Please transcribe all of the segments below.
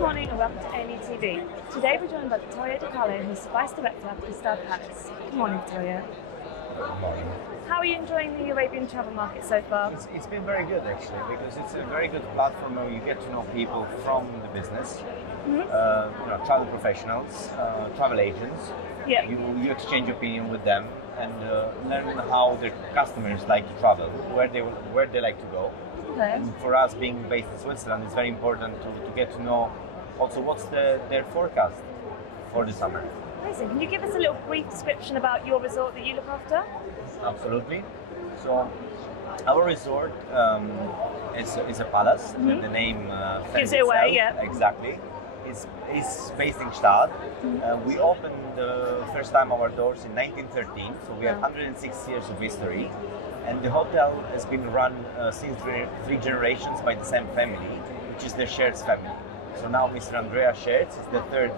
Good morning and welcome to AEWorld TV. Today we're joined by Vittorio Di Carlo, who's Vice Director at Gstaad Palace. Good morning, Vittorio. Good morning. How are you enjoying the Arabian travel market so far? It's been very good actually, because it's a very good platform where you get to know people from the business, travel professionals, travel agents. Yeah. You exchange opinion with them and learn how their customers like to travel, where they like to go. Okay. And for us, being based in Switzerland, it's very important to get to know also what's their forecast for the summer. Amazing. Can you give us a little brief description about your resort that you look after? Absolutely. So our resort is a palace. The name gives it away, itself. yeah. Exactly. It's based in Gstaad. We opened the first time our doors in 1913, so we have 106 years of history. And the hotel has been run since three generations by the same family, which is the Scherz family. So now Mr. Andrea Scherz is the third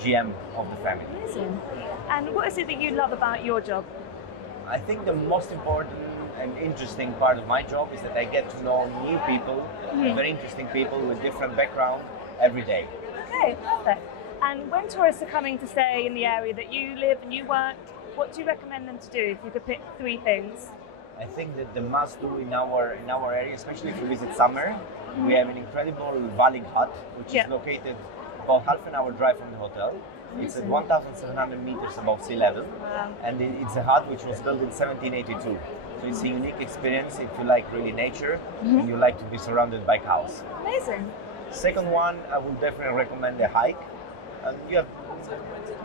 GM of the family. Amazing. And what is it that you love about your job? I think the most important and interesting part of my job is that I get to know new people, very interesting people with different background every day. Okay, perfect. And when tourists are coming to stay in the area that you live and you work, what do you recommend them to do if you could pick three things? I think that the must-do in our area, especially if you visit summer, we have an incredible valley hut, which is located about half an hour drive from the hotel. It's at 1,700 meters above sea level, and it's a hut which was built in 1782. So it's a unique experience if you like really nature and you like to be surrounded by cows. Amazing. Second one, I would definitely recommend a hike. You have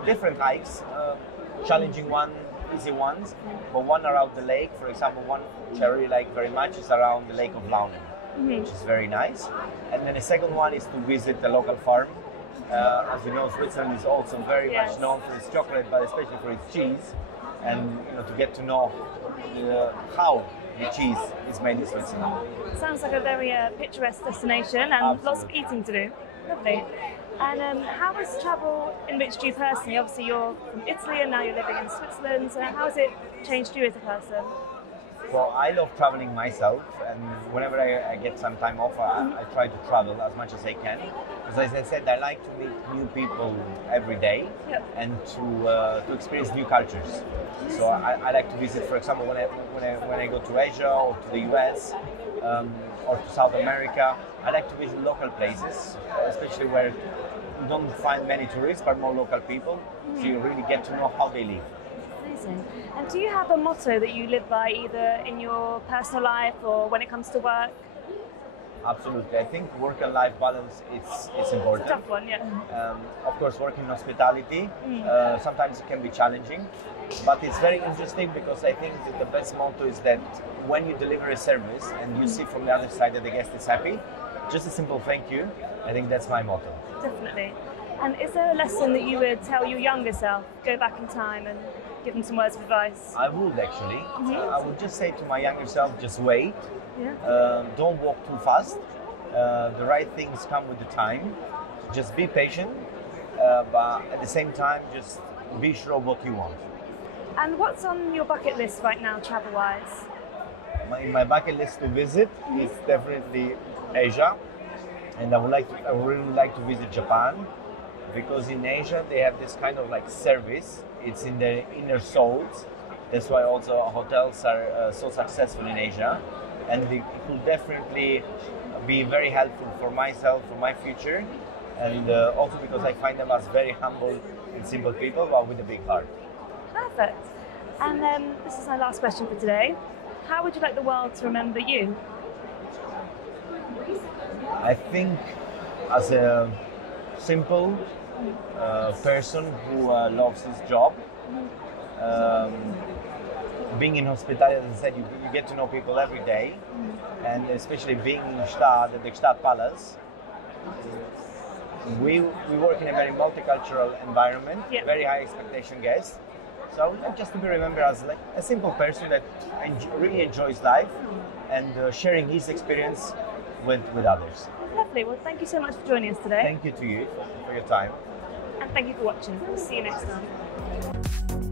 different hikes, challenging one, easy ones, but one around the lake. For example, one which I really like very much is around the Lake of Launen, which is very nice. And then the second one is to visit the local farm. As you know, Switzerland is also very much known for its chocolate, but especially for its cheese, and to get to know how the cheese is made in Switzerland. Sounds like a very picturesque destination and lots of eating to do. Lovely. And how has travel enriched you personally? Obviously you're from Italy and now you're living in Switzerland, so how has it changed you as a person? Well, I love traveling myself, and whenever I get some time off, I try to travel as much as I can. Because as I said, I like to meet new people every day and to experience new cultures. So I like to visit, for example, when I go to Asia or to the US or to South America, I like to visit local places, especially where you don't find many tourists, but more local people, so you really get to know how they live. Amazing. And do you have a motto that you live by, either in your personal life or when it comes to work? Absolutely. I think work and life balance is important. It's a tough one, yeah. Of course, working in hospitality, sometimes it can be challenging, but it's very interesting because I think that the best motto is that when you deliver a service and you see from the other side that the guest is happy, just a simple thank you, I think that's my motto. Definitely. And is there a lesson that you would tell your younger self, go back in time and give them some words of advice? I would actually. I would just say to my younger self, just wait. Don't walk too fast. The right things come with the time. Just be patient, but at the same time, just be sure of what you want. And what's on your bucket list right now, travel-wise? My bucket list to visit is definitely Asia, and I would really like to visit Japan, because in Asia they have this kind of like service. It's in their inner souls. That's why also hotels are so successful in Asia, and it will definitely be very helpful for myself, for my future, and also because I find them as very humble and simple people, but with a big heart. Perfect. And this is my last question for today. How would you like the world to remember you? I think as a simple person who loves his job. Being in hospitality, as I said, you get to know people every day, and especially being in Gstaad, at the Gstaad Palace, we work in a very multicultural environment, very high expectation guests. So I would like just to be remembered as like a simple person that really enjoys life and sharing his experience with others. Lovely. Well, thank you so much for joining us today. Thank you to you for your time. And thank you for watching. We'll see you next time.